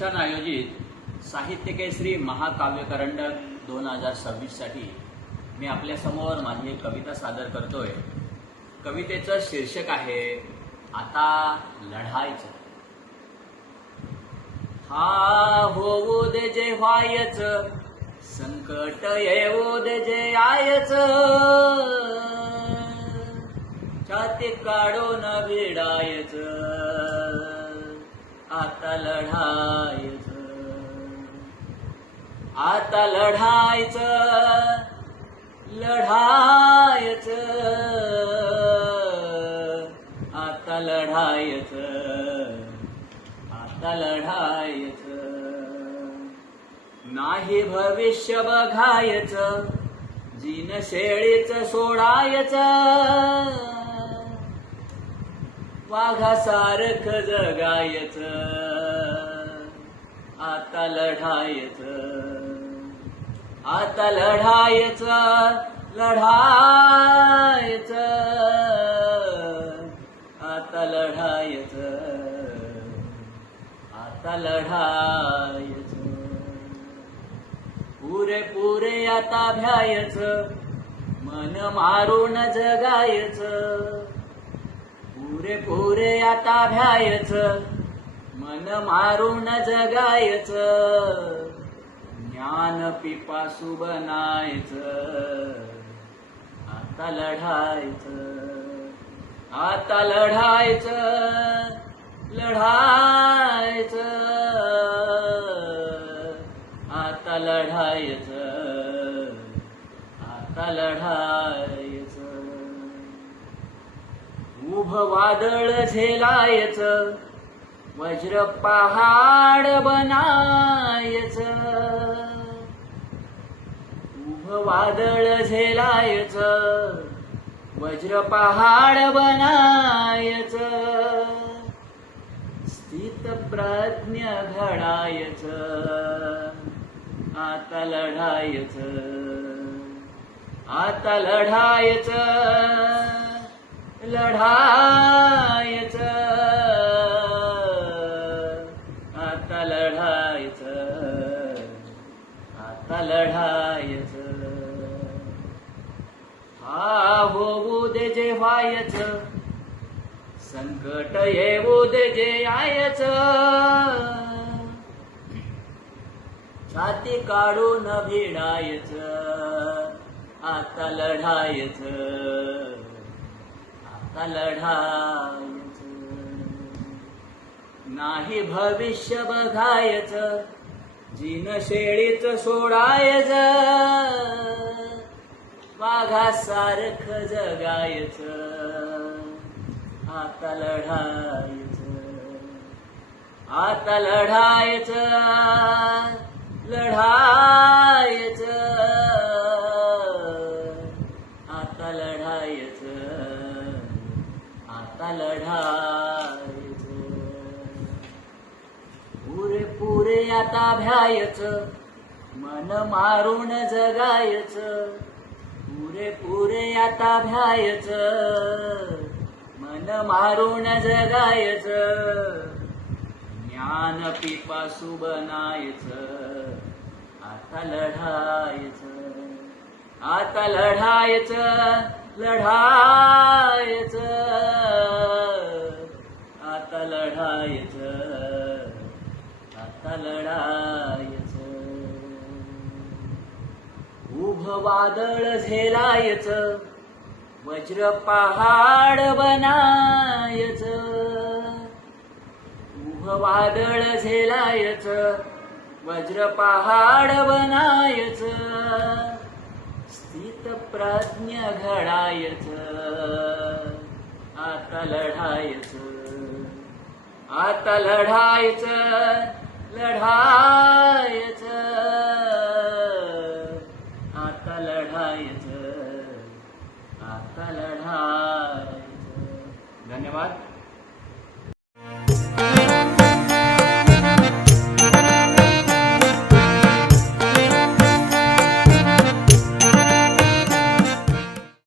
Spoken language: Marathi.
प्रतिष्ठान आयोजित साहित्य केसरी महाकाव्य करंडक 2026 साठी मी आपल्या समोर माझी एक कविता सादर करतोय। कवितेचं शीर्षक आहे आता लढायचं। हा होऊ दे जे व्हायचं, संकट येऊ दे जे यायचं, छाती काढून भिडायचं, आता लढायचं, आता लढायचं, लढायचं, आता लढायचं, आता लढायचं। नाही भविष्य बघायचं, जीनशेळीच सोडायचं, वाघासारखं जगायचं, आता लढायचं, आता लढायचं, लढायचं, आता लढायचं, आता लढायचं। पुरे आता भ्यायचं, मन मारून जगायचं, पुरे आता भ्यायचं, मन मारून जगायचं, ज्ञान पिपासू बनायचं, आता लढायचं, आता लढायचं, लढायचं, आता लढायचं, आता लढायचं। उभं वादळ झेलायचं, वज्र पहाड बनायचं, उभं वादळ झेलायचं, वज्र पहाड बनायचं, स्थित प्रज्ञ घडायचं, आता लढायचं, आता लढायचं, लढायचं, आता लढायचं, आता लढायचं। हा होऊ दे जे व्हायचं, संकट येऊ दे जे यायचं, छाती काढून भिडायचं, आता लढायचं, आता लढायचं। नाही भविष्य बघायचं, जीनशेळीच सोडायचं, वाघासारखं जगायचं, आता लढायचं, आता लढायचं, लढायचं, आता लढायचं, आता लढायचं। पुरे आता भ्यायचं, मन मारून जगायचं, पुरे आता भ्यायचं, मन मारून जगायचं, ज्ञान पिपासू बनायचं, आता लढायचं, आता लढायचं, लढायचं, आता लढायचं, आता लढायचं। उभं वादळ झेलायचं, वज्र पहाड बनायचं, उभं वादळ झेलायचं, वज्र पहाड बनायचं, स्थित प्रज्ञ घडायचं, आता लढायचं, आता लढायचं, लढायचं,